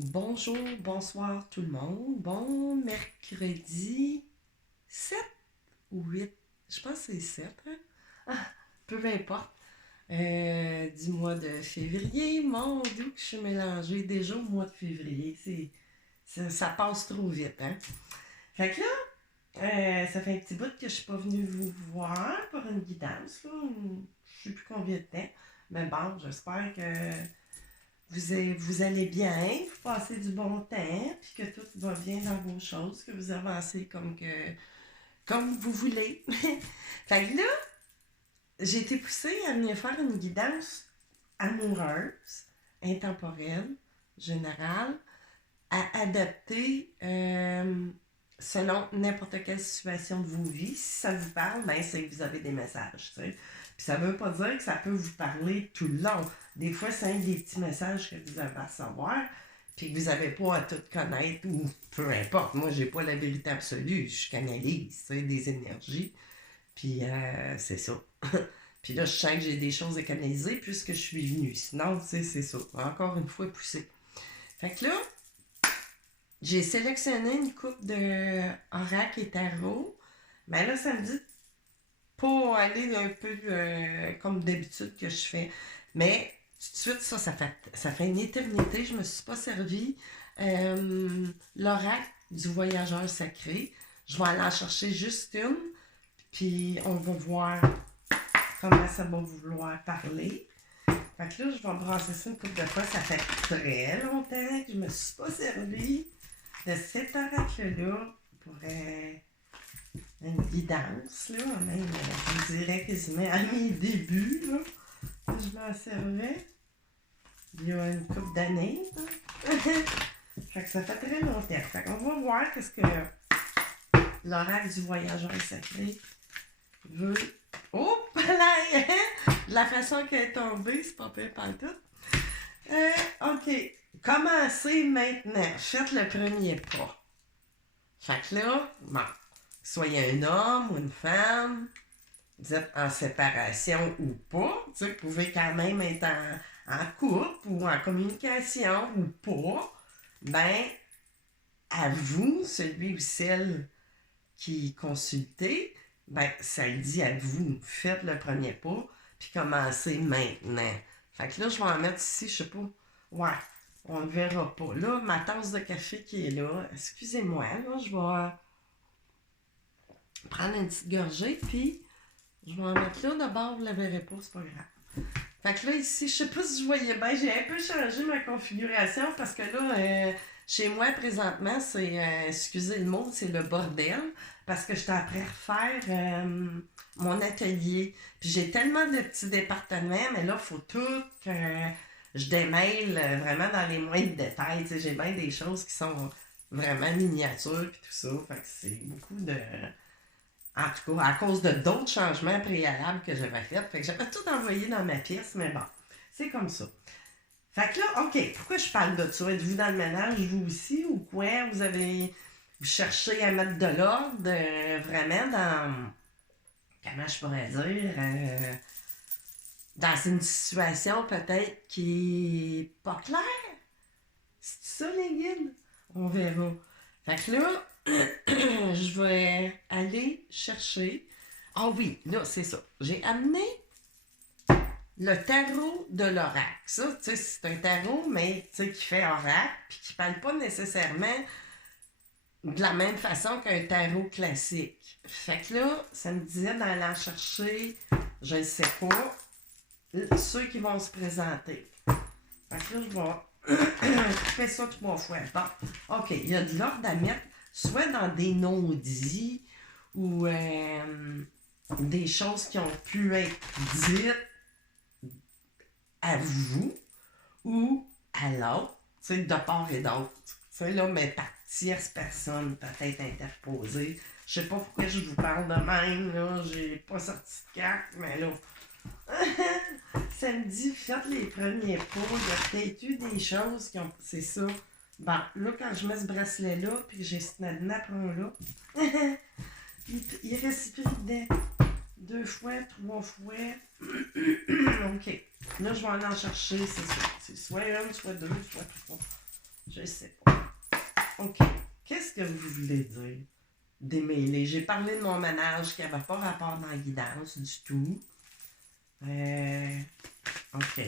Bonjour, bonsoir tout le monde. Bon mercredi 7 ou 8. Je pense que c'est 7, hein? Ah, peu importe. Du mois de février. Mon Dieu, que je suis mélangée déjà au mois de février. Ça passe trop vite, hein? Fait que là, ça fait un petit bout que je suis pas venue vous voir pour une guidance, là. Je sais plus combien de temps. Mais bon, j'espère que vous allez bien, vous passez du bon temps, puis que tout va bien dans vos choses, que vous avancez comme vous voulez. Fait que là, j'ai été poussée à venir faire une guidance amoureuse, intemporelle, générale, à adapter selon n'importe quelle situation de vos vies. Si ça vous parle, ben c'est que vous avez des messages, tu sais. Puis ça veut pas dire que ça peut vous parler tout le long. Des fois, c'est un des petits messages que vous avez à recevoir, puis que vous n'avez pas à tout connaître, ou peu importe. Moi, j'ai pas la vérité absolue. Je canalise, tu sais, des énergies. Puis c'est ça. Puis là, je sens que j'ai des choses à canaliser puisque je suis venue. Sinon, tu sais, c'est ça. Encore une fois, poussé. Fait que là, j'ai sélectionné une coupe de oracle et tarot. Mais là, ça me dit pas aller un peu comme d'habitude que je fais. Mais tout de suite, ça fait une éternité. Je me suis pas servi l'oracle du voyageur sacré. Je vais aller en chercher juste une. Puis on va voir comment ça va vouloir parler. Fait que là, je vais brasser ça une couple de fois. Ça fait très longtemps que je me suis pas servi de cet oracle-là pour une guidance, là. Même, je dirais quasiment à mes débuts, là, que je m'en servais. Il y a une couple d'années, là. Fait que ça fait très longtemps. Fait qu'on va voir qu'est-ce que l'oracle du voyageur sacré veut. Oh, là, hein? De la façon qu'elle est tombée, c'est pas pire pas tout. OK. Commencez maintenant. Faites le premier pas. Fait que là, bon, soyez un homme ou une femme, vous êtes en séparation ou pas, tu sais, vous pouvez quand même être en couple ou en communication ou pas, ben, à vous, celui ou celle qui consultez, ben, ça le dit à vous. Faites le premier pas, puis commencez maintenant. Fait que là, je vais en mettre ici, je sais pas. Ouais, on ne verra pas. Là, ma tasse de café qui est là, excusez-moi, là, je vais prendre une petite gorgée, puis je vais en mettre là. D'abord, vous ne la verrez pas, c'est pas grave. Fait que là, ici, je sais pas si je voyais bien, j'ai un peu changé ma configuration parce que là, chez moi, présentement, c'est, excusez le mot, c'est le bordel parce que j'étais après refaire mon atelier. Puis j'ai tellement de petits départements, mais là, il faut tout que je démêle vraiment dans les moindres détails. Tu sais, j'ai bien des choses qui sont vraiment miniatures puis tout ça. Fait que c'est beaucoup de... En tout cas, à cause de d'autres changements préalables que j'avais faits. Fait que j'avais tout envoyé dans ma pièce, mais bon, c'est comme ça. Fait que là, OK, pourquoi je parle de ça? Êtes-vous dans le ménage, vous aussi, ou quoi? Vous cherchez à mettre de l'ordre, vraiment dans, comment je pourrais dire, dans une situation peut-être qui est pas claire? C'est ça, les guides? On verra. Fait que là, je vais aller chercher. Ah oui, là, c'est ça. J'ai amené le tarot de l'oracle. Ça, tu sais, c'est un tarot, mais tu sais, qui fait oracle, puis qui parle pas nécessairement de la même façon qu'un tarot classique. Fait que là, ça me disait d'aller en chercher, je ne sais pas, ceux qui vont se présenter. Fait que là, je vais faire ça 3 fois. Bon, OK, il y a de l'ordre à mettre, soit dans des non-dits ou des choses qui ont pu être dites à vous ou à l'autre, tu sais, de part et d'autre. Tu sais, là, mais par tierce personne peut-être interposée. Je sais pas pourquoi je vous parle de même, là. J'ai pas sorti de carte, mais là. Samedi, faites les premiers pas. Il y a peut-être eu des choses qui ont. C'est ça. Bon, là, quand je mets ce bracelet-là, puis que j'ai ce napperon-là, il reste pris dedans. 2 fois, 3 fois. OK. Là, je vais aller en chercher, c'est ça. C'est soit une, soit deux, soit trois. Je Je sais pas. OK. Qu'est-ce que vous voulez dire? Démêler. J'ai parlé de mon ménage qui n'avait pas rapport dans la guidance du tout. OK.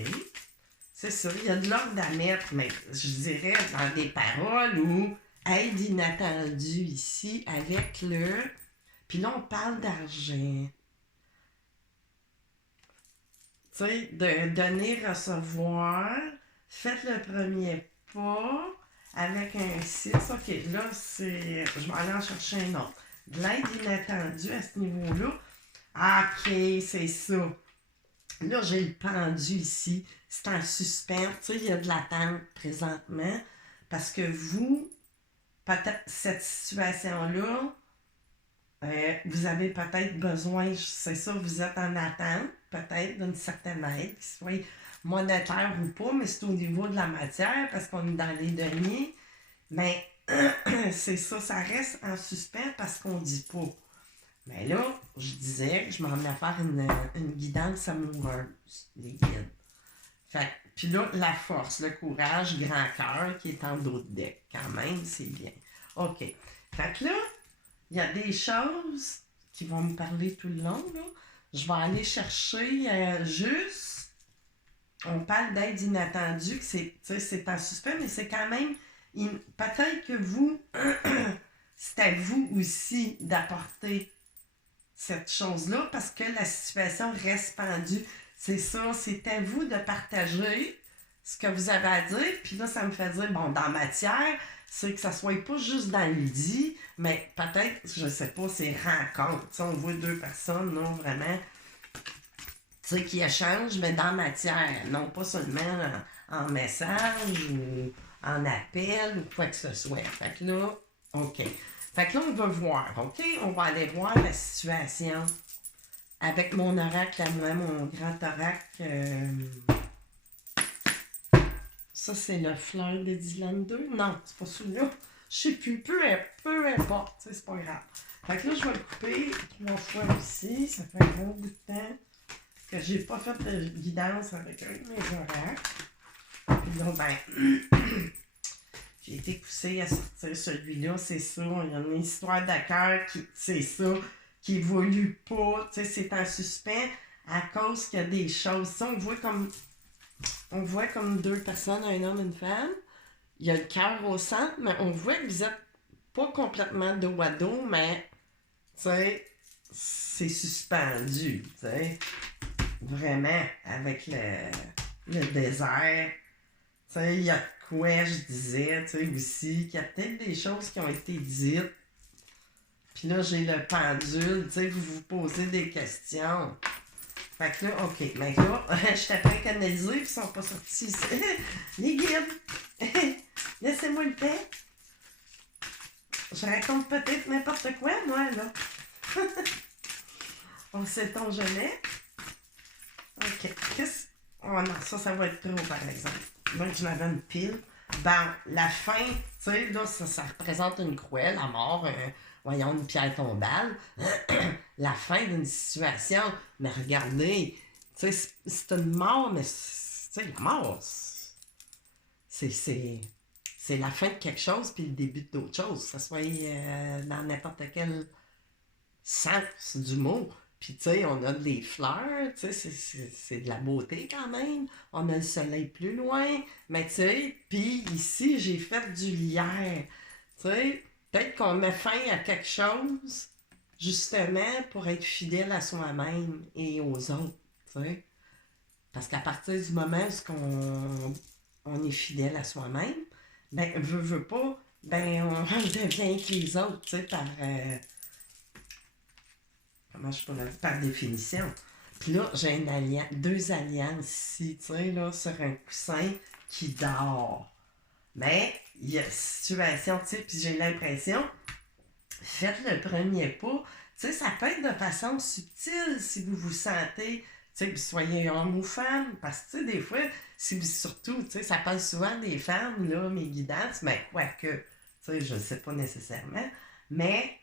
C'est ça. Il y a de l'ordre à mettre, mais je dirais dans des paroles ou aide inattendue ici avec le. Puis là, on parle d'argent. Tu sais, de donner, recevoir. Faites le premier pas avec un 6. OK, là, c'est. Je vais aller en chercher un autre. De l'aide inattendue à ce niveau-là. Ah, OK, c'est ça. Là, j'ai le pendu ici. C'est en suspens. Tu sais, il y a de l'attente présentement. Parce que vous, peut-être cette situation-là, vous avez peut-être besoin, c'est ça, vous êtes en attente, peut-être, d'une certaine aide, qui soit monétaire ou pas, mais c'est au niveau de la matière, parce qu'on est dans les deniers. Mais c'est ça, ça reste en suspens parce qu'on ne dit pas. Mais là, je disais que je m'en venais faire une guidance amoureuse, les guides. Fait puis là, la force, le courage, grand cœur qui est en dos de deck, quand même, c'est bien. OK. Fait que là, il y a des choses qui vont me parler tout le long, là. Je vais aller chercher juste. On parle d'aide inattendue, que c'est en suspens, mais c'est quand même. Peut-être que vous, c'est à vous aussi d'apporter cette chose-là parce que la situation reste pendue. C'est ça, c'est à vous de partager ce que vous avez à dire. Puis là, ça me fait dire, bon, dans matière, c'est que ça soit pas juste dans le dit, mais peut-être, je sais pas, c'est rencontre. T'sais, on voit deux personnes, non, vraiment, tu sais, qui échangent, mais dans matière, non pas seulement en message ou en appel ou quoi que ce soit. Fait que là, OK. Fait que là, on va voir, OK? On va aller voir la situation avec mon oracle à moi, mon grand oracle. Ça, c'est le fleur de Dylan 2. Non, c'est pas celui-là. Je sais plus. Peu importe. C'est pas grave. Fait que là, je vais le couper 3 fois aussi. Ça fait un bon bout de temps que j'ai pas fait de guidance avec un de mes oracles. Puis là, ben, j'ai été poussée à sortir celui-là. C'est ça. Il y a une histoire de cœur qui, c'est ça, qui évolue pas. Tu sais, c'est en suspens à cause qu'il y a des choses. Ça, on voit comme deux personnes, un homme et une femme. Il y a le cœur au centre, mais on voit que vous êtes pas complètement dos à dos, mais, tu sais, c'est suspendu, tu sais. Vraiment, avec le désert. Tu sais, il y a de quoi, je disais, tu sais, aussi, qu'il y a peut-être des choses qui ont été dites. Puis là, j'ai le pendule, tu sais, vous vous posez des questions. Fait que là, OK, mais là, je t'ai pas canalisé, puis ils sont pas sortis ici. Les guides, laissez-moi le temps. Je raconte peut-être n'importe quoi, moi, là. On sait-on jamais. OK, oh non, ça va être trop, par exemple. Donc, je m'avais une pile. Ben, la fin, tu sais, là, ça représente une croix, la mort, voyons, une pierre tombale. La fin d'une situation. Mais regardez, tu sais, c'est une mort, mais, tu sais, la mort, c'est la fin de quelque chose puis le début d'autre chose. Que ça soit dans n'importe quel sens du mot. Puis, tu sais, on a des fleurs, tu sais, c'est de la beauté quand même. On a le soleil plus loin. Mais, tu sais, puis ici, j'ai fait du lierre. Tu sais, peut-être qu'on met fin à quelque chose, justement, pour être fidèle à soi-même et aux autres, tu sais. Parce qu'à partir du moment où on est fidèle à soi-même, ben, veut pas, ben, on devient avec les autres, tu sais, comment je peux le dire, par définition. Puis là, j'ai deux alliances ici, tu sais, là, sur un coussin qui dort. Mais, il y a une situation, tu sais, puis j'ai l'impression, faites le premier pas. Tu sais, ça peut être de façon subtile si vous vous sentez, tu sais, que vous soyez homme ou femme. Parce que, tu sais, des fois, si vous, surtout, tu sais, ça parle souvent des femmes, là, mes guidances, mais quoique, tu sais, je ne sais pas nécessairement. Mais,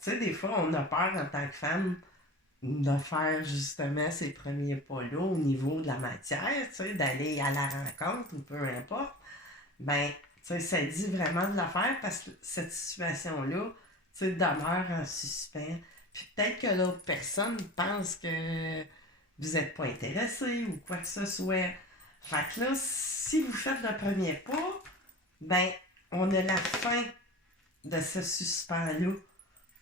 tu sais, des fois, on a peur en tant que femme de faire justement ces premiers pas-là au niveau de la matière, tu sais, d'aller à la rencontre ou peu importe. Ben, sais, ça dit vraiment de le faire parce que cette situation-là, tu sais, demeure en suspens. Puis peut-être que l'autre personne pense que vous n'êtes pas intéressé ou quoi que ce soit. Fait que là, si vous faites le premier pas, ben, on a la fin de ce suspens-là. Tu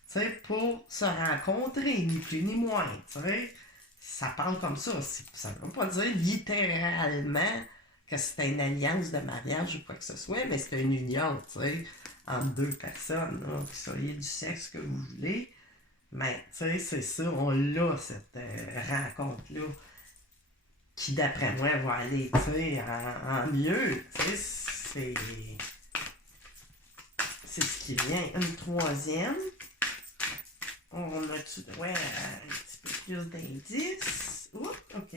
sais, pour se rencontrer, ni plus ni moins, tu sais. Ça parle comme ça. Ça ne veut pas dire littéralement que c'est une alliance de mariage ou quoi que ce soit, mais c'est une union, tu sais, entre deux personnes, là, que soyez du sexe que vous voulez. Mais, tu sais, c'est ça, on l'a, cette rencontre-là, qui, d'après moi, va aller, tu sais, en mieux. Tu sais, c'est ce qui vient. Une troisième. On a-tu droit à un petit peu plus d'indices? Oups, OK.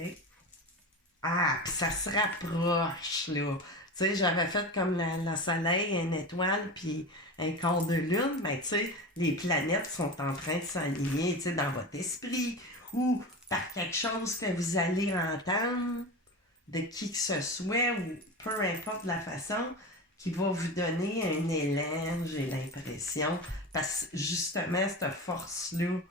Ah, puis ça se rapproche, là. Tu sais, j'avais fait comme la soleil, une étoile, puis un quart de lune. Ben, tu sais, les planètes sont en train de s'aligner, tu sais, dans votre esprit ou par quelque chose que vous allez entendre de qui que ce soit ou peu importe la façon qui va vous donner un élan, j'ai l'impression. Parce que justement, cette force-là, tu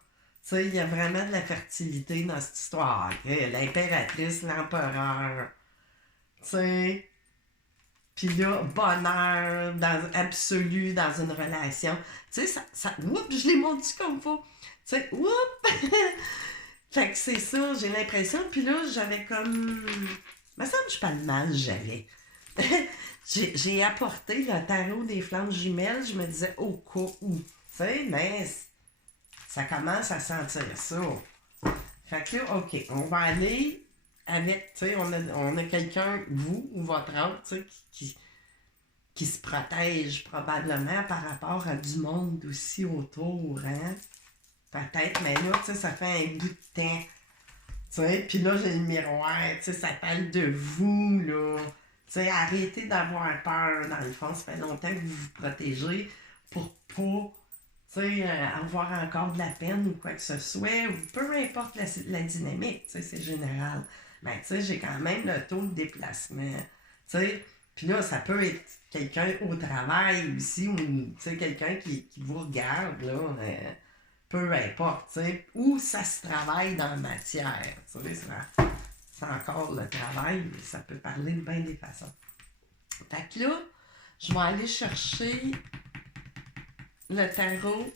sais, il y a vraiment de la fertilité dans cette histoire. L'impératrice, l'empereur, tu sais. Puis là, bonheur absolu dans une relation. Tu sais, oups, je l'ai monté comme faut. Tu sais, oups! Fait que c'est ça, j'ai l'impression. Puis là, j'avais comme. Me semble que je parle mal, j'avais. J'ai apporté le tarot des flammes jumelles, je me disais au cas où. Tu sais, mais ça commence à sentir ça. Fait que là, OK, on va aller avec, tu sais, on a quelqu'un, vous ou votre autre, tu sais, qui se protège probablement par rapport à du monde aussi autour, hein? Peut-être, mais là, tu sais, ça fait un bout de temps. Tu sais, puis là, j'ai le miroir, tu sais, ça parle de vous, là. Tu sais, arrêtez d'avoir peur, dans le fond, ça fait longtemps que vous vous protégez pour pas, tu sais, avoir encore de la peine ou quoi que ce soit, ou peu importe la dynamique, tu sais, c'est général. Mais tu sais, j'ai quand même le taux de déplacement, tu sais. Puis là, ça peut être quelqu'un au travail aussi, ou, tu sais, quelqu'un qui vous regarde, là, peu importe, tu sais, où ça se travaille dans la matière, tu sais, c'est encore le travail, mais ça peut parler de bien des façons. Fait que là, je vais aller chercher le tarot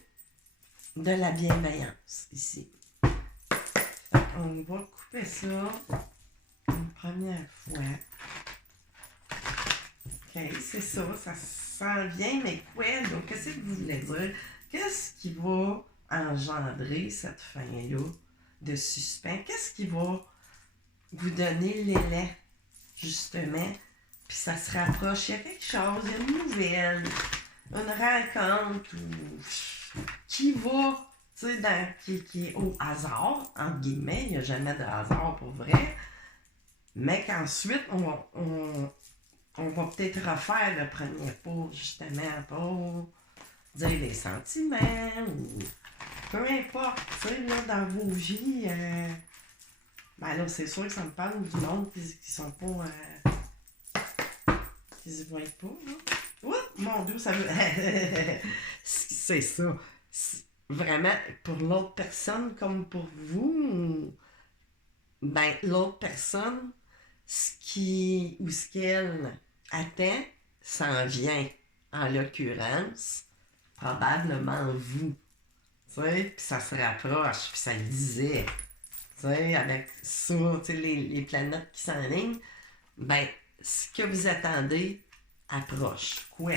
de la bienveillance, ici. Fait qu'on va couper ça une première fois. OK, c'est ça, ça s'en vient, mais quoi, donc, qu'est-ce que vous voulez dire? Qu'est-ce qui va engendrer cette fin-là de suspens? Qu'est-ce qui va vous donner l'élan, justement? Puis ça se rapproche, il y a quelque chose, il y a une nouvelle, une rencontre qui va, tu sais, qui est au hasard, entre guillemets, il n'y a jamais de hasard pour vrai, mais qu'ensuite, on va peut-être refaire le premier pas, justement, pour dire les sentiments, ou peu importe, tu sais, là, dans vos vies, ben là, c'est sûr que ça me parle du monde qui sont pas, qui se voient pas, là. Ouh, mon Dieu, ça me... c'est ça. Vraiment, pour l'autre personne comme pour vous, ben, l'autre personne, ce qu'elle attend, s'en vient. En l'occurrence, probablement vous. Tu sais, puis ça se rapproche, puis ça le disait. Tu sais, avec ça, tu sais, les planètes qui s'enlignent, ben, ce que vous attendez approche. Quoi?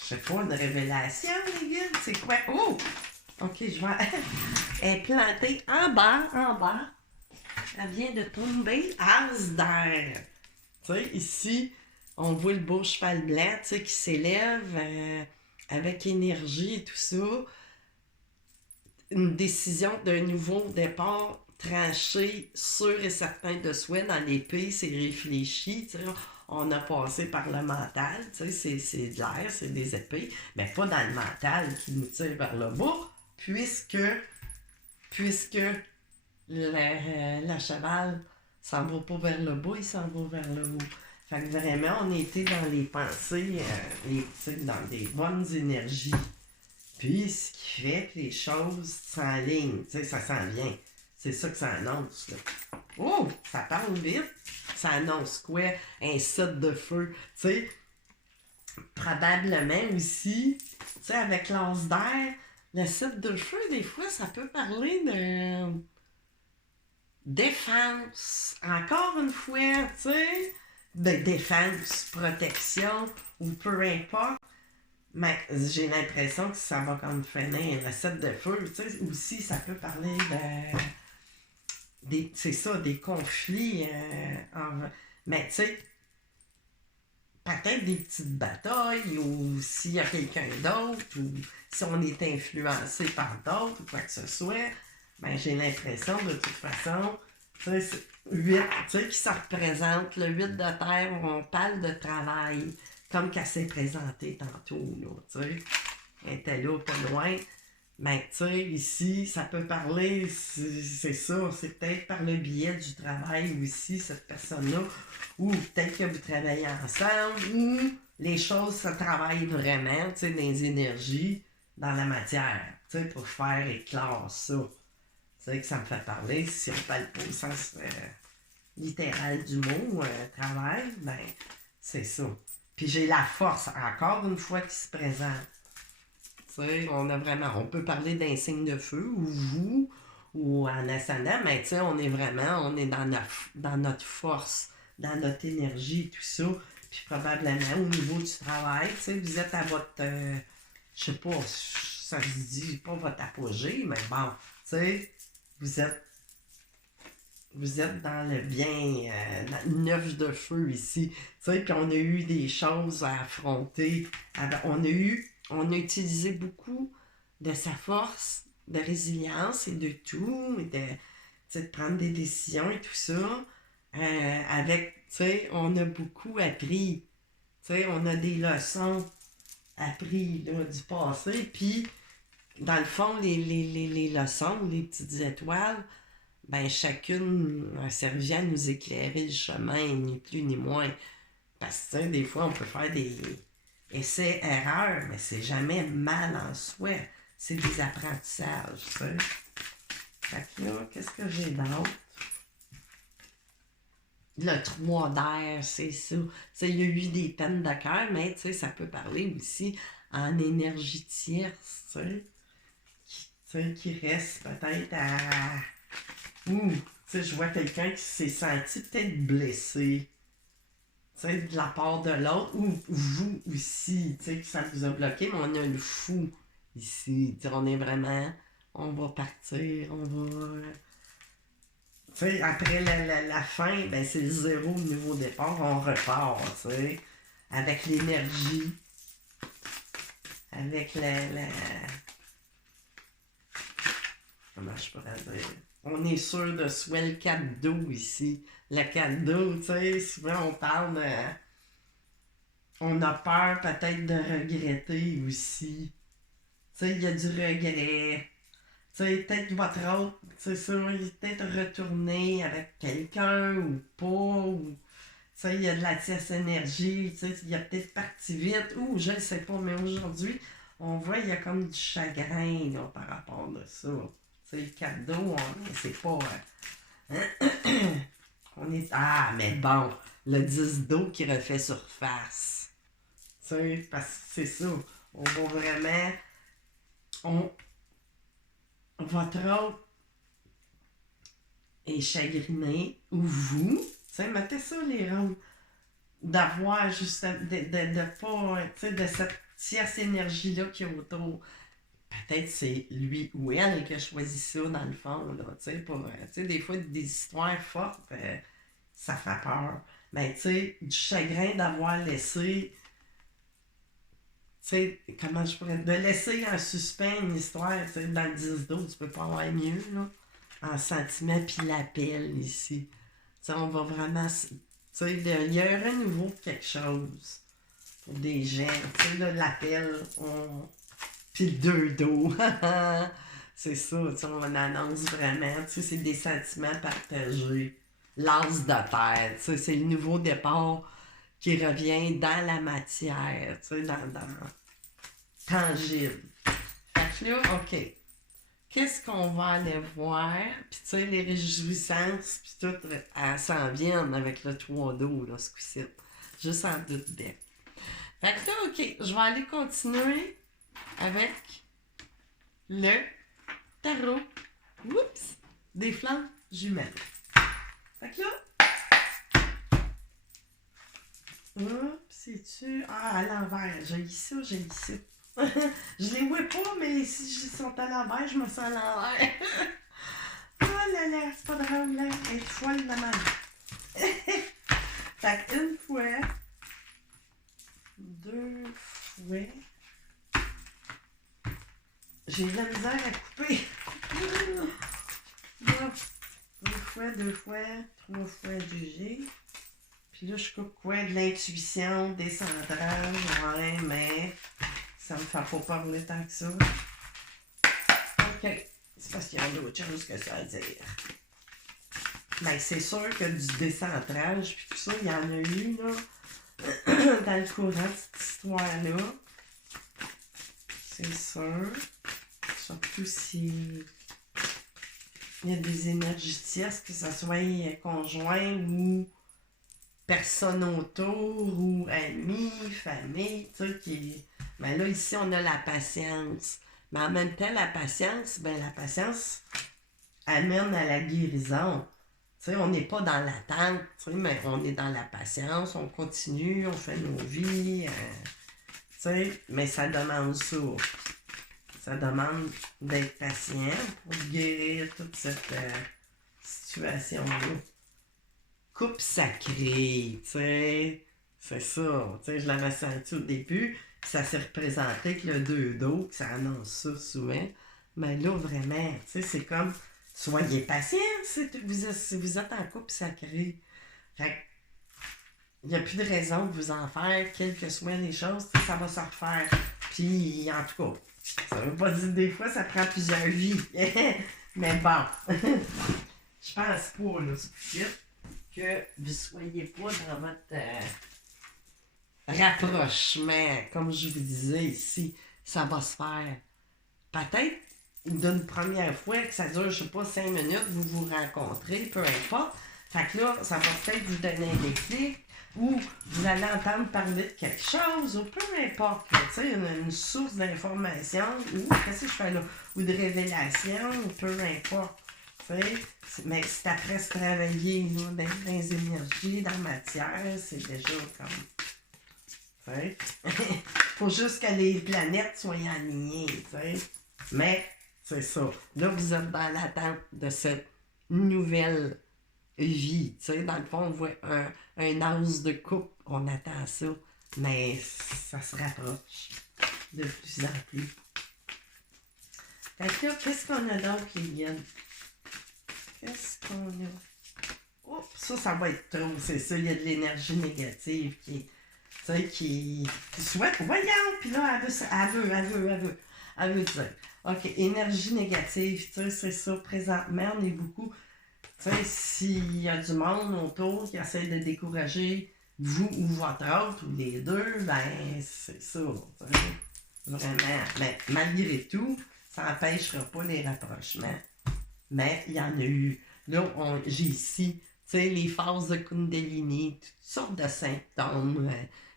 Je sais pas, une révélation, les gars? C'est quoi? Oh! OK, je vais... Elle est plantée en bas. Elle vient de tomber. As d'air. Tu sais, ici, on voit le beau cheval blanc, tu sais, qui s'élève avec énergie et tout ça. Une décision d'un nouveau départ tranché, sûr et certain de soi dans l'épée, c'est réfléchi, tu sais. On a passé par le mental, tu sais, c'est de l'air, c'est des épées, mais pas dans le mental qui nous tire vers le bas, puisque la cheval s'en va pas vers le bas, il s'en va vers le haut. Fait que vraiment, on était dans les pensées, dans des bonnes énergies. Puis, ce qui fait que les choses s'enlignent, ça s'en vient. C'est ça que ça annonce, là. Oh, ça parle vite. Ça annonce quoi? Un set de feu. Tu sais, probablement aussi, tu sais, avec l'as d'air, le set de feu, des fois, ça peut parler de défense. Encore une fois, tu sais, de défense, protection, ou peu importe. Mais j'ai l'impression que ça va comme finir le set de feu. Tu sais, aussi, ça peut parler c'est ça, des conflits. Mais tu sais, peut-être des petites batailles, ou s'il y a quelqu'un d'autre, ou si on est influencé par d'autres, ou quoi que ce soit, ben j'ai l'impression, de toute façon, tu sais, 8, tu sais, qui ça représente, le 8 de terre, on parle de travail, comme qu'elle s'est présentée tantôt, là, tu sais. Elle était là, pas loin. Mais tu sais, ici, ça peut parler, c'est ça, c'est peut-être par le biais du travail aussi, cette personne-là, ou peut-être que vous travaillez ensemble, ou les choses se travaillent vraiment, tu sais, dans les énergies, dans la matière, tu sais, pour faire éclore ça. C'est vrai que ça me fait parler, si on parle pas au sens littéral du mot, travail, ben, c'est ça. Puis j'ai la force, encore une fois, qui se présente. On peut parler d'un signe de feu, ou vous, ou en ascendant, mais tu sais, on est dans notre force, dans notre énergie, tout ça. Puis probablement, au niveau du travail, tu sais, vous êtes à votre, je sais pas, ça se dit pas votre apogée, mais bon, tu sais, vous êtes dans le bien, dans le neuf de feu ici. Tu sais, puis on a eu des choses à affronter. On a utilisé beaucoup de sa force, de résilience et de tout, et de prendre des décisions et tout ça. On a beaucoup appris. Tu sais, on a des leçons apprises là, du passé. Puis, dans le fond, les leçons, les petites étoiles, ben chacune a servi à nous éclairer le chemin, ni plus ni moins. Parce que des fois, on peut faire des essais-erreurs, mais c'est jamais mal en soi. C'est des apprentissages, tu sais. Fait que là, qu'est-ce que j'ai d'autre? Le 3 d'air, c'est ça. Il y a eu des peines de cœur, mais tu sais, ça peut parler aussi en énergie tierce, qui reste peut-être à... Ouh, tu sais, je vois quelqu'un qui s'est senti peut-être blessé, tu sais, de la part de l'autre, ou vous aussi, tu sais, que ça vous a bloqué, mais on a le fou ici. Tu sais, on va partir, on va... Tu sais, après la fin, ben c'est le zéro, le nouveau départ, on repart, tu sais, avec l'énergie, avec comment je pourrais dire? On est sûr de soi le cadeau ici. Le cadeau, tu sais, souvent on parle de... On a peur peut-être de regretter aussi. Tu sais, il y a du regret. Tu sais, peut-être votre autre, c'est sûr, il est peut-être retourné avec quelqu'un ou pas, ou... Tu sais, il y a de la tierce énergie, tu sais, il a peut-être parti vite, ou je ne sais pas, mais aujourd'hui, on voit il y a comme du chagrin là, par rapport à ça. Tu sais, le cadeau, c'est pas... on est... Ah, mais bon, le 10 d'eau qui refait surface. Tu sais, parce que c'est ça. On va vraiment... Votre autre est chagriné, ou vous, tu sais, mettez ça les rôles, d'avoir juste, de pas, tu sais, de cette tierce énergie-là qui est autour. Peut-être c'est lui ou elle qui a choisi ça dans le fond, là, tu sais, pour, tu sais, des fois, des histoires fortes, ça fait peur. Mais tu sais, du chagrin d'avoir laissé, tu sais, comment je pourrais, de laisser en suspens une histoire, tu sais, dans le 10 d'eau, tu peux pas avoir mieux, là. En sentiment, puis l'appel ici. Tu sais, on va vraiment, tu sais, il y a un renouveau de quelque chose pour des gens. Tu sais, là, l'appel, puis le 2 d'eau. C'est ça, tu sais, on annonce vraiment, tu sais, c'est des sentiments partagés. L'as de terre, tu sais, c'est le nouveau départ. qui revient dans la matière, tu sais, dans tangible. Fait que là, OK. Qu'est-ce qu'on va aller voir? Puis tu sais, les réjouissances, puis tout, elles s'en viennent avec le 3 d'eau, là, ce coup-ci. Juste en doute bien. Fait que là, OK, je vais aller continuer avec le tarot. Oups! Des flammes jumelles. Fait que là, hop, c'est-tu... Ah, à l'envers. J'ai ça, j'ai ça. Je les vois pas, mais si ils sont à l'envers, je me sens à l'envers. Oh là là, c'est pas drôle, là. Elle est folle, la main. Fait qu'une fois, deux fois, j'ai de la misère à couper. Là, deux fois, trois fois du G. Puis là, je coupe quoi? De l'intuition, des centrages, ouais, mais ça me fait pas parler tant que ça. OK. C'est parce qu'il y a d'autres choses que ça à dire. Ben, c'est sûr que du décentrage, puis tout ça, il y en a eu, là, dans le courant de cette histoire-là. C'est sûr. Surtout si il y a des énergies tierces, que ce soit conjoint ou personne autour, ou amis, famille, tu sais, qui... Ben là, ici, on a la patience. Mais en même temps, la patience, amène à la guérison. Tu sais, on n'est pas dans l'attente, tu sais, mais on est dans la patience, on continue, on fait nos vies, tu sais, mais ça demande ça. Ça demande d'être patient pour guérir toute cette situation-là. Coupe sacrée, tu sais, c'est ça. Tu sais, je l'avais senti au début, ça s'est représenté que le 2 d'eau, que ça annonce ça souvent. Mais là, vraiment, tu sais, c'est comme, soyez patient si vous êtes en couple sacré. Fait il n'y a plus de raison de vous en faire, quelles que soient les choses, ça va se refaire. Puis, en tout cas, ça veut pas dire des fois, ça prend plusieurs vies. Mais bon, je pense pas, là, ce que vous soyez pas dans votre rapprochement. Comme je vous disais ici, ça va se faire. Peut-être d'une première fois que ça dure, je sais pas, 5 minutes, vous vous rencontrez, peu importe. Fait que là, ça va peut-être vous donner un déclic, ou vous allez entendre parler de quelque chose, ou peu importe, tu sais, une source d'information, ou qu'est-ce que je fais là, ou de révélation, ou peu importe, tu sais. Mais c'est après se travailler, là, dans les énergies, dans la matière, c'est déjà comme, tu sais. Faut juste que les planètes soient alignées, tu sais. Mais, c'est ça. Là, vous êtes dans l'attente de cette nouvelle vie. Tu sais, dans le fond, on voit un as de coupe. On attend ça. Mais ça se rapproche de plus en plus. Fait que là, qu'est-ce qu'on a d'autre, Liliane? Qu'est-ce qu'on a? Oh, ça va être trop. C'est ça, il y a de l'énergie négative qui souhaite. Voyons! Puis là, elle veut dire. OK, énergie négative, tu sais, c'est ça. Présentement, on est beaucoup. Tu sais, s'il y a du monde autour qui essaie de décourager vous ou votre autre, ou les deux, ben, c'est ça. Vraiment. Mais malgré tout, ça n'empêchera pas les rapprochements. Mais il y en a eu. Là, j'ai ici, tu sais, les phases de Kundalini, toutes sortes de symptômes,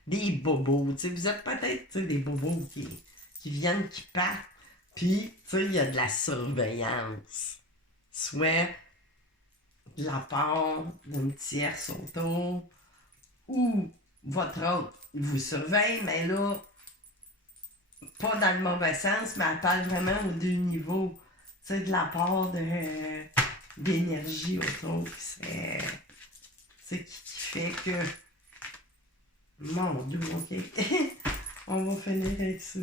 des bobos. Tu sais, vous êtes peut-être, tu sais, des bobos qui viennent, qui partent. Puis, tu sais, il y a de la surveillance. Soit de la part d'une tierce autour, ou votre autre vous surveille, mais là, pas dans le mauvais sens, mais elle parle vraiment aux deux niveaux. Tu sais, de la part d'énergie autour qui fait que... Mon Dieu, OK. On va finir avec ça.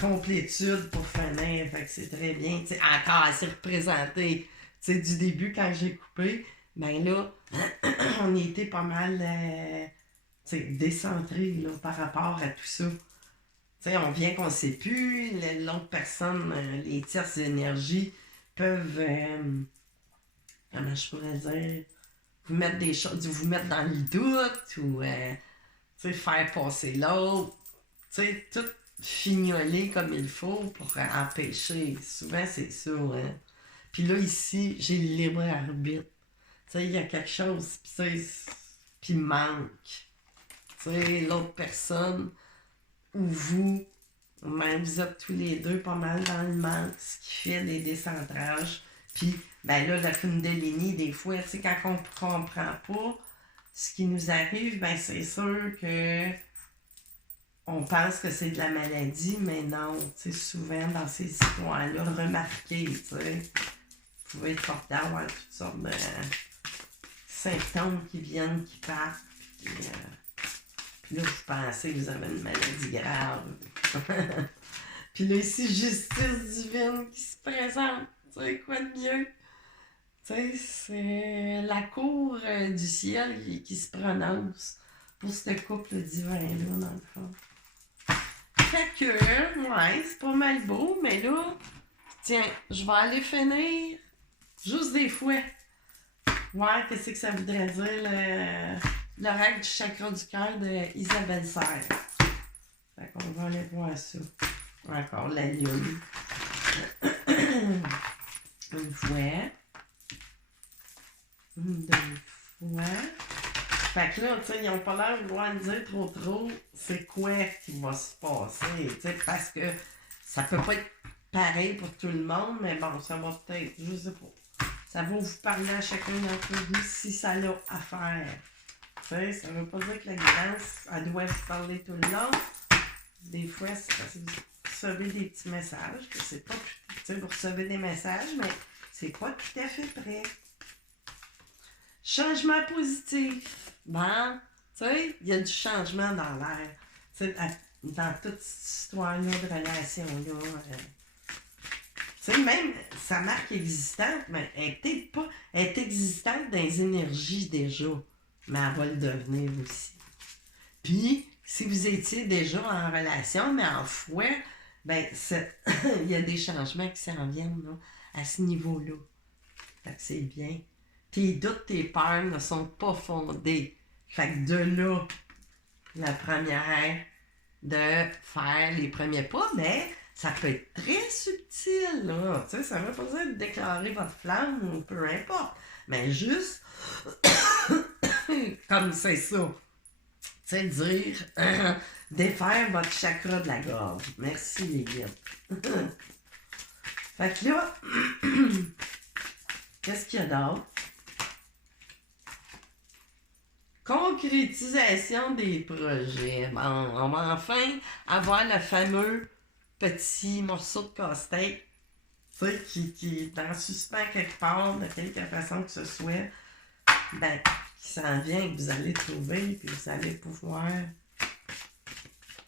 Complétude pour finir, fait que c'est très bien. T'sais, encore assez représenté. T'sais, du début, quand j'ai coupé, ben là, on était pas mal décentré là, par rapport à tout ça. T'sais, on vient qu'on ne sait plus, l'autre personne, les tierces énergies peuvent, comment je pourrais dire, vous mettre des choses, vous mettre dans le doute, ou tu sais, faire passer l'autre, tu sais, tout fignoler comme il faut pour empêcher. Souvent, c'est ça, hein. Puis là, ici, j'ai le libre arbitre. Tu sais, il y a quelque chose, puis il manque. Tu sais, l'autre personne, ou vous, même vous êtes tous les deux pas mal dans le manque, ce qui fait des décentrages. Puis, ben là, la Kundalini, des fois, tu sais, quand on comprend pas ce qui nous arrive, ben c'est sûr que on pense que c'est de la maladie, mais non, tu sais, souvent dans ces histoires-là, remarquez, tu sais, vous pouvez être porté à avoir toutes sortes de symptômes qui viennent, qui partent, puis là, vous pensez que vous avez une maladie grave. Puis là, ici, justice divine qui se présente. Tu sais, quoi de mieux? Tu sais, c'est la cour du ciel qui se prononce pour ce couple divin-là, dans le fond. Fait que, ouais, c'est pas mal beau, mais là, tiens, je vais aller finir juste des fois. Ouais, qu'est-ce que ça voudrait dire, l'oracle du chakra du cœur de Isabelle Serre. Fait qu'on va aller voir ça. Encore la lune. Une fois. Deux fois. Fait que là, tu sais, ils n'ont pas l'air de vouloir me dire trop c'est quoi qui va se passer. Tu sais, parce que ça peut pas être pareil pour tout le monde, mais bon, ça va peut-être, je sais pas. Ça va vous parler à chacun d'entre vous si ça l'a à faire. Tu sais, ça veut pas dire que la guidance, elle doit se parler tout le long. Des fois, c'est parce que vous recevez des petits messages, que c'est pas tout, tu sais, vous recevez des messages, mais c'est pas tout à fait prêt. Changement positif. Ben, tu sais, il y a du changement dans l'air. Tu sais, dans toute cette histoire-là de relation-là. Tu sais, même sa marque existante, mais elle est peut-être pas. Elle est existante dans les énergies déjà, mais elle va le devenir aussi. Puis, si vous étiez déjà en relation, mais en foi, ben, il y a des changements qui s'en viennent là, à ce niveau-là. Fait que c'est bien. Tes doutes, tes peurs ne sont pas fondés. Fait que de là, la première, de faire les premiers pas, mais ça peut être très subtil, là. Tu sais, ça veut pas dire de déclarer votre flamme ou peu importe. Mais juste, comme c'est ça. Tu sais, dire, défaire votre chakra de la gorge. Merci, les guides. Fait que là, qu'est-ce qu'il y a d'autre? Concrétisation des projets. Bon, on va enfin avoir le fameux petit morceau de casse-tête, tu sais, qui est en suspens quelque part, de quelque façon que ce soit, ben, qui s'en vient, que vous allez trouver, puis vous allez pouvoir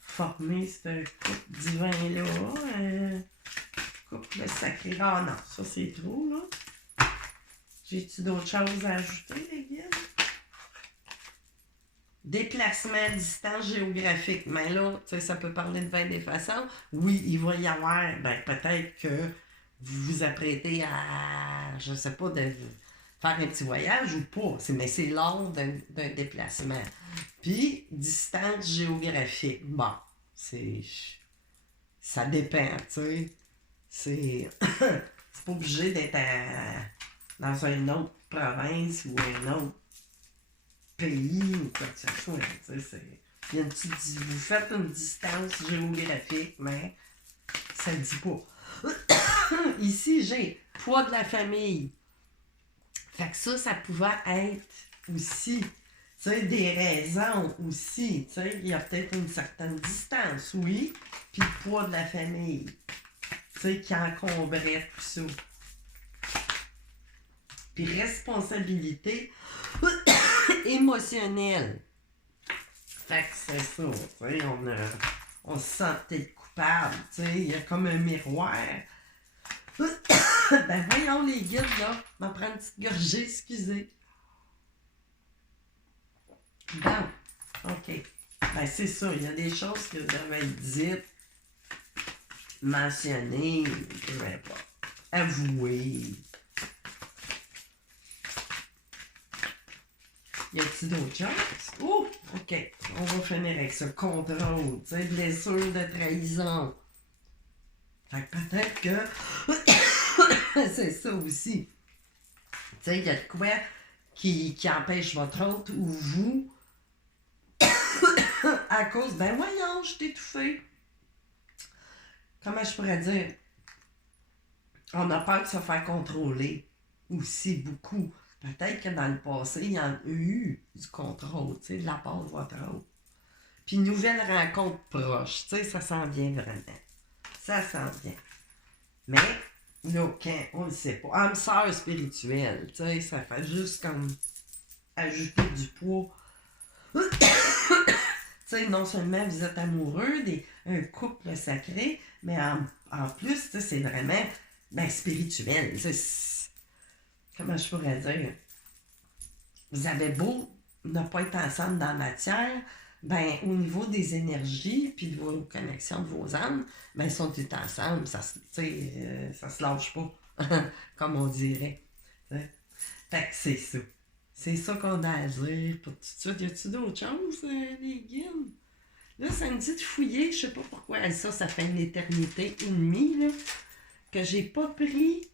former ce couple divin-là. Couple sacré. Ah non, ça c'est trop, là. J'ai-tu d'autres choses à ajouter, les gars? Déplacement, distance géographique. Mais là, tu sais, ça peut parler de bien des façons. Oui, il va y avoir, ben peut-être que vous vous apprêtez à, je sais pas, de faire un petit voyage ou pas. Mais c'est lors d'un déplacement. Puis, distance géographique. Bon, ça dépend, tu sais. C'est pas obligé d'être dans une autre province ou un autre pays ou quoi que ce soit. Il y a vous faites une distance géographique, mais ça ne dit pas. Ici, j'ai poids de la famille. Fait que ça pouvait être aussi, tu sais, des raisons aussi. Tu sais, il y a peut-être une certaine distance, oui, puis le poids de la famille, tu sais, qui encombrait tout ça. Puis responsabilité émotionnelle. Fait que c'est ça, tu sais, on se sent peut-être coupable, tu sais, il y a comme un miroir. Ben voyons les guides, là, on va prendre une petite gorgée, excusez. Bon, ok. Ben c'est ça, il y a des choses que doivent être dites, mentionnées, peu importe, avouées. Y a-t-il d'autres choses? Oh! OK. On va finir avec ce contrôle. Tu sais, blessure de trahison. Fait que peut-être que c'est ça aussi. Tu sais, il y a de quoi qui empêche votre autre ou vous à cause, ben voyons, je t'ai étouffé. Comment je pourrais dire? On a peur de se faire contrôler aussi beaucoup. Peut-être que dans le passé, il y en a eu du contrôle, tu sais, de la part de votre autre. Puis une nouvelle rencontre proche, tu sais, ça s'en vient vraiment. Ça s'en vient. Mais, là, quand, on le sait pas. Âme sœur spirituelle, tu sais, ça fait juste comme ajouter du poids. Tu sais, non seulement vous êtes amoureux, un couple sacré, mais en plus, tu sais, c'est vraiment spirituel. Comment je pourrais dire? Vous avez beau ne pas être ensemble dans la matière, ben, au niveau des énergies puis de vos connexions de vos âmes, ben, ils sont tous ensemble, ça se lâche pas, comme on dirait. T'sais. Fait que c'est ça. C'est ça qu'on a à dire pour tout de suite. Y a-tu d'autres choses, les guides? Là, ça me dit de fouiller, je sais pas pourquoi. Ça fait une éternité et demie, là, que j'ai pas pris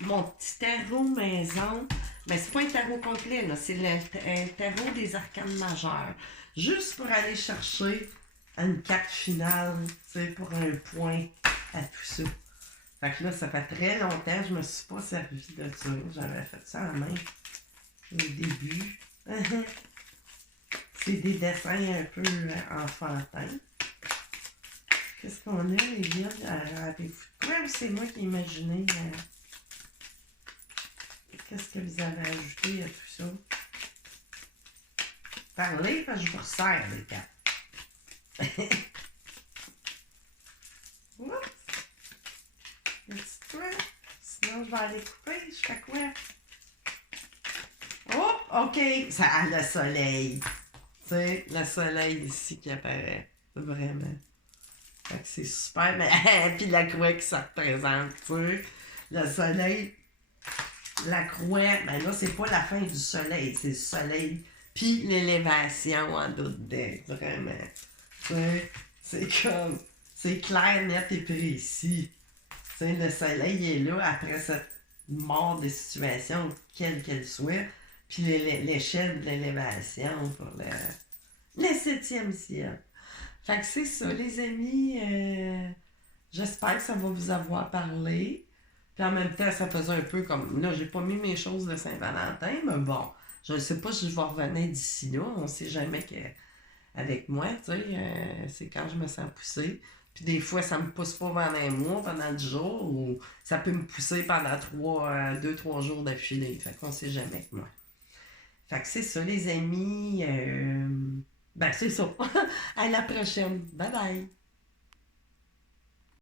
mon petit tarot maison. Mais c'est pas un tarot complet, là. C'est un tarot des arcanes majeures. Juste pour aller chercher une carte finale, tu sais, pour un point à tout ça. Fait que là, ça fait très longtemps que je me suis pas servi de ça. J'avais fait ça en main au début. C'est des dessins un peu enfantins. Qu'est-ce qu'on a, les gars? Rappelez-vous de quoi? C'est moi qui ai imaginé. Qu'est-ce que vous avez ajouté à tout ça? Parlez, parce que je vous resserre les cartes. Oups! Petit quoi? Sinon, je vais aller couper. Je fais quoi? Oh! OK! Ça a le soleil. Tu sais, le soleil ici qui apparaît. Vraiment. Fait que c'est super. Mais puis la croix qui ça représente, tu sais. Le soleil. La croix, ben là, c'est pas la fin du soleil, c'est le soleil, puis l'élévation en dedans, vraiment. Tu sais, c'est comme, c'est clair, net et précis. Tu sais, le soleil est là après cette mort de situation, quelle qu'elle soit, puis l'échelle de l'élévation pour le 7e ciel. Fait que c'est ça, les amis. J'espère que ça va vous avoir parlé. Puis en même temps, ça faisait un peu comme... Là, j'ai pas mis mes choses de Saint-Valentin, mais bon, je ne sais pas si je vais revenir d'ici là. On sait jamais que avec moi, tu sais, c'est quand je me sens poussée. Puis des fois, ça me pousse pas pendant un mois, pendant 10 jours, ou ça peut me pousser pendant 2-3 jours d'affilée. Fait qu'on sait jamais avec moi. Fait que c'est ça, les amis. Ben, c'est ça. À la prochaine. Bye bye.